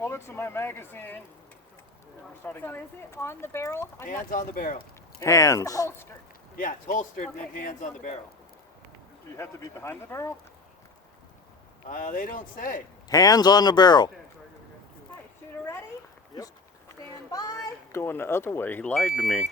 bullets in my magazine. We're starting. So is it on the barrel? Hands on the barrel. Hands. It's holstered. Yeah, it's holstered and then Okay, hands on the barrel. Do you have to be behind the barrel? They don't say. Hands on the barrel. Okay, shooter ready? Yep. Stand by. Going the other way. He lied to me.